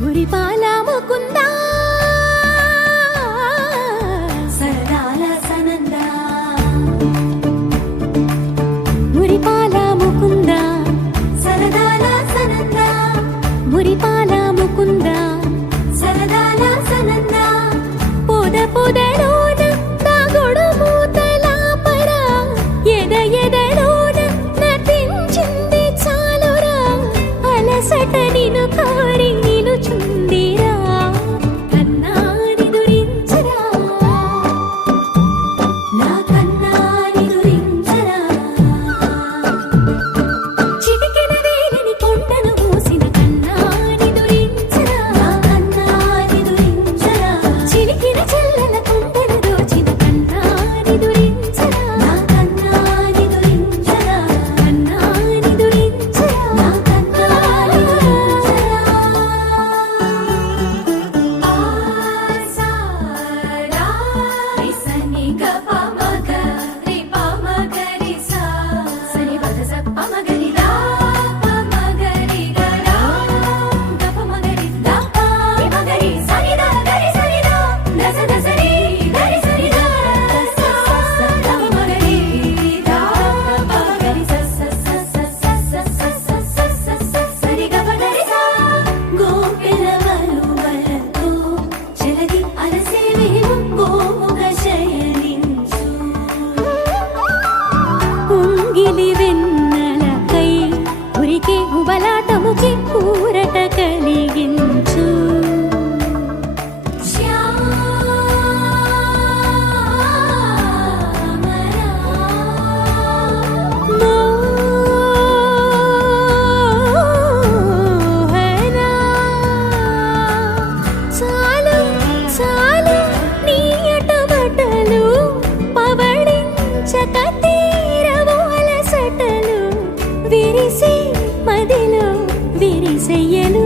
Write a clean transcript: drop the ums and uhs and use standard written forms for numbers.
మురిపాల ముకుందా సరదాల సనందా మురిపాల ముకుందా సరదాల సనందా మురిపాల ముకుందా సరదాల సనందా పొద పొదలోన తాగుడు మూతల పరా ఎద ఎదలోన నటించింది చాలురా అలసట నిను కోరి నిలుచుందిరా కన్నాని దురించరా నా కన్నాని దురించరా చిటికెన వేలిని కొండను మూసిన కన్నాని దురించరా నా కన్నాని దురించరా చిలికిన చెల్లెల కొండను దోచిన కన్నాని దురించరా నా కన్నాని దురించరా కన్నాని దురించరా నా కన్నాని దురించరా ఆసారా రిసని గప మగ రి ప మగ రి సా సని పద స ప మగ రి దా ప మగ రి గ రా గప మగ రి దా ప రి మగ రి సని దా గ రి సని దా దస దస రి గ రి సని దా స స స ద మగ రి దా ప మగ రి స స స స స స స స స స సరి గ ప ద రి సా గోపిల వలువలతో జలది అలసేవేమో గోముగ శయనించు ఉంగిలి వెన్నెలకై ఉరికే ఉబలాటముకి ఊరట కలిగించు మోహనా చాలు చాలు నీయట బట్టలు పవళించక తీరవు అలసటలు విరిసే మదిలో విరిసెయ్యలు